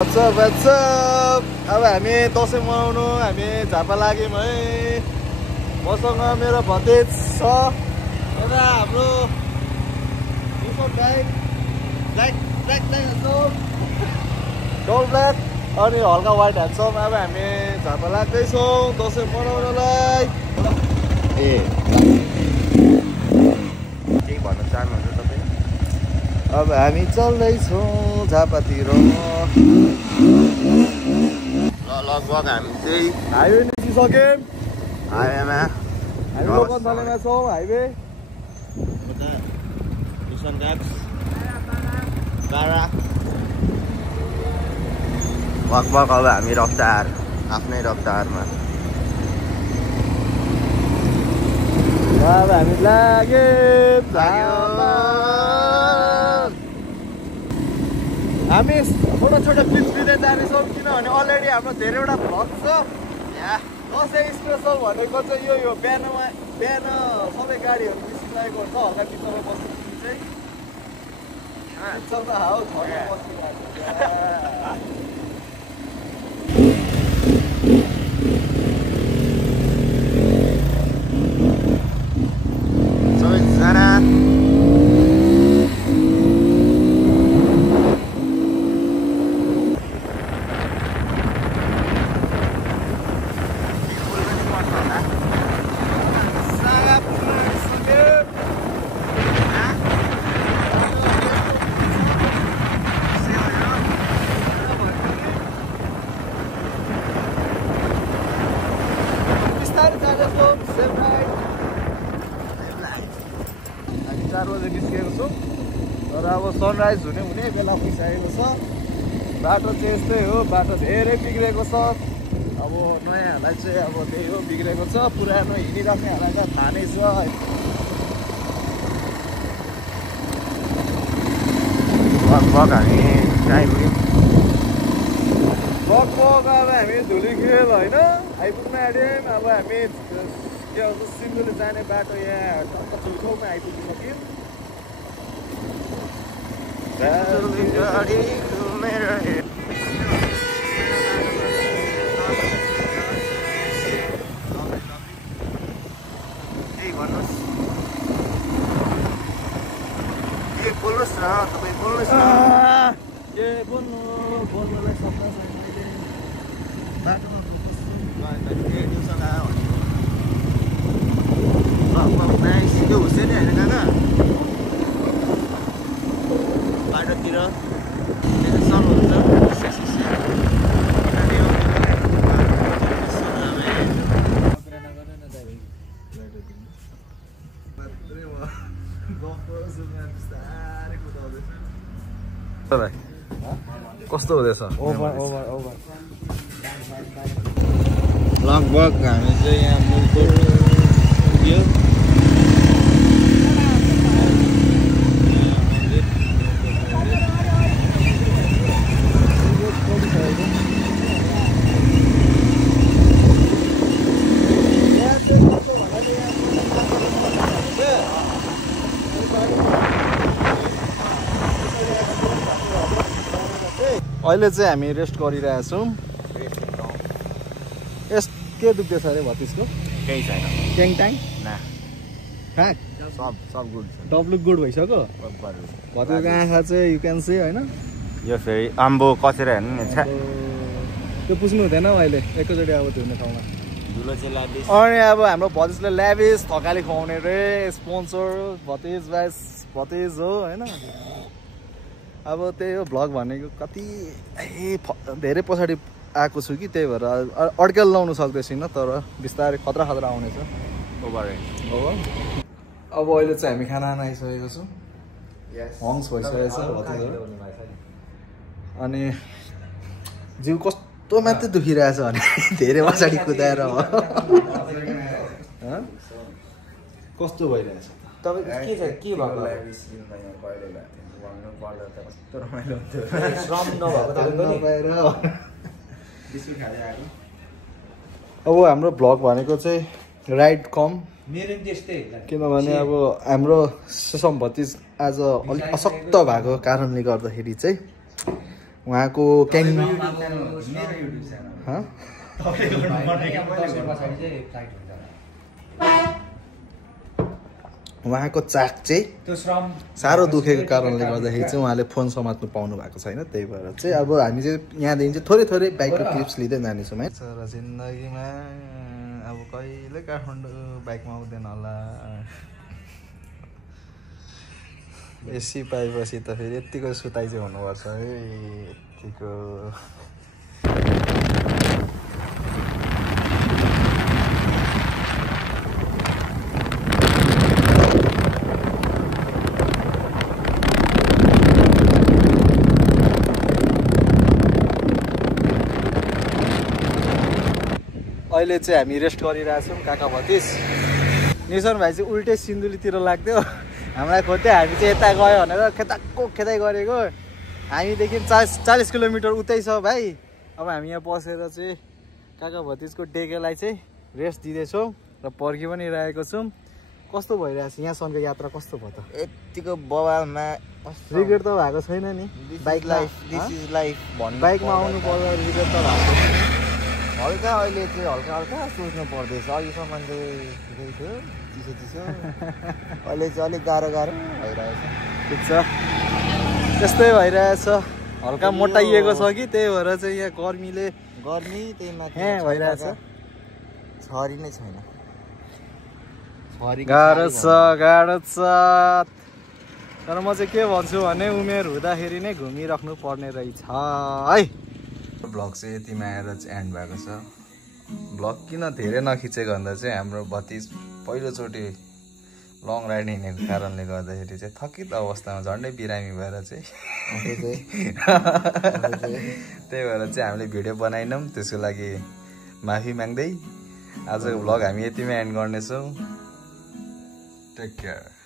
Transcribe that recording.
What's up? अब हामी दसैँ मनाउनु हामी झापा लाग्यौँ है। मसँग मेरो भतिज छ यता हाम्रो डल ब्ल्याक अनि हल्का वाइट ह्यान्डसम। अब हामी झापा लाग्दैछौँ दसैँ मनाउनलाई। केही भन्न चाहनुहुन्छ तपाईँ? अब हामी चल्दैछौँ झापातिर। लगभग हामी चाहिँ हाइवे निस्किसक्यौँ। हाइवेमा हामी लोकन्थलीमा छौँ हाइवे। लगभग अब हामी रफ्तार आफ्नै रफ्तारमा अब हामी लाग्यौँ। हामी छोटा छोटा क्लिप्स लिँदै जानेछौँ किनभने अलरेडी हाम्रो धेरैवटा भ्लग छ। दसैँ स्पेसल भनेको चाहिँ यो बिहान सबै गाडीहरू निस्किरहेको हुन्छ हल्का बिचमा बस्नु चाहिँ सबैजना हामी 4 बजे निस्केको छौँ तर अब सनराइज हुने बेला भइसकेको छ। बाटो चाहिँ यस्तै हो, बाटो धेरै बिग्रेको छ। अब नयाँहरूलाई चाहिँ अब त्यही हो बिग्रेको छ, पुरानो हिँडिराख्नेहरूलाई त थाहा नै छ। लगभग हामी आइपुग्यौँ। लगभग अब हामी धुलीखेल होइन आइपुग्न आँट्यौँ। अब हामी के भन्छ सिन्धुली जाने बाटो यहाँ टक्क छेउछाउमा आइपुगिसक्यौँ। केही भन्नुहोस्, के बोल्नुहोस् न, तपाईँ बोल्नुहोस् न। के बोल्नुलाई सक्दा छैन अहिले। बाटोमा सिधो हुँदैन होइन काका बाटोतिर टेन्सन हुन्छ। कस्तो हुँदैछ? ओभर लगभग हामी चाहिँ यहाँ मुलकोट पुग्यो। अहिले चाहिँ हामी रेस्ट गरिरहेछौँ। के दुख्दैछ अरे भतिजको? केही छैन। ट्याङ फ्याक सब गुड छ। डब्लु गुड भइसक्यो। भतिजको आँखा चाहिँ यु क्यान सी होइन। यो फेरि आम्बो कचेर हेर्नु नि छ। त्यो पुस्नु हुँदैन अहिले एकैचोटि अब धुने ठाउँमा। धुलो चाहिँ लाबिस। अनि अब हाम्रो भतिजले ल्याबिस थकाली खुवाउने रे स्पोन्सर भतिज हो होइन। अब त्यही हो भ्लग भनेको। कति धेरै पछाडि आएको छु कि त्यही भएर अड्केल लाउनु सक्दैछिनँ तर बिस्तारै खतरा आउनेछ। हो अब अहिले चाहिँ हामी खाना आइसकेको छौँ। हङ्स भइसकेको छ भतिजहरू। अनि जिउ कस्तो मात्रै दुखिरहेछ भने धेरै पछाडि कुदाएर हो। कस्तो भइरहेछ? तपाईँ के भएको? श्रम नभएको अब हाम्रो भ्लग भनेको चाहिँ राइड कम किनभने अब हाम्रो सुसम भतिज आज अलिक अशक्त भएको कारणले गर्दाखेरि चाहिँ उहाँको क्याङ उहाँको चाक चाहिँ साह्रो दुखेको कारणले गर्दाखेरि चाहिँ उहाँले फोन समात्नु पाउनु भएको छैन। त्यही भएर चाहिँ अब हामी चाहिँ यहाँदेखि चाहिँ थोरै थोरै बाइकको क्लिप्स लिँदै जानेछौँ है। तर जिन्दगीमा अब कहिले काठमाडौँ बाइकमा आउँदैन होला। एसी पाएपछि त फेरि यत्तिको सुताइ चाहिँ हुनुपर्छ है। यत्तिको अहिले चाहिँ हामी रेस्ट गरिरहेछौँ काका भतिज। निसन भाइ चाहिँ उल्टै सिन्धुलीतिर लाग्थ्यो, हामीलाई खोज्दै हामी चाहिँ यता गयो भनेर खेताको खेताइ गरेको। हामीदेखि 40 किलोमिटर उतै छ भाइ। अब हामी यहाँ बसेर चाहिँ काका भतिजको डेकेलाई चाहिँ रेस्ट दिँदैछौँ र पर्खि पनि रहेको छौँ। कस्तो भइरहेछ यहाँसम्मको यात्रा, कस्तो भयो त? यतिको बवालमा रिग्रेट त भएको छैन नि? Bike life, this is life भन्नु बाइकमा आउनु पर्दा रिग्रेट त भएको छैन। हल्का अहिले चाहिँ हल्का सोच्नु पर्दैछ। अहिलेसम्म चाहिँ ठिकै थियो, चिसो चिसो। अहिले चाहिँ अलिक गाह्रो भइरहेछ। ठिक छ, त्यस्तै भइरहेछ। हल्का मोटाइएको छ कि त्यही भएर चाहिँ यहाँ गर्मी त्यही माथि भइरहेछ। छरी नै छैन। गाह्रो छ। तर म चाहिँ के भन्छु भने उमेर हुँदाखेरि नै घुमिराख्नु पर्ने रहेछ है। ब्लग चाहिँ यतिमा आएर चाहिँ एन्ड भएको छ। ब्लग किन धेरै नखिचेको भन्दा चाहिँ हाम्रो भतिज पहिलोचोटि लङ राइड हिँडेको कारणले गर्दाखेरि चाहिँ थकित अवस्थामा झन्डै बिरामी भएर चाहिँ त्यही भएर चाहिँ हामीले भिडियो बनाएनौँ। त्यसको लागि माफी माग्दै आजको ब्लग हामी यतिमा एन्ड गर्नेछौँ। Take care.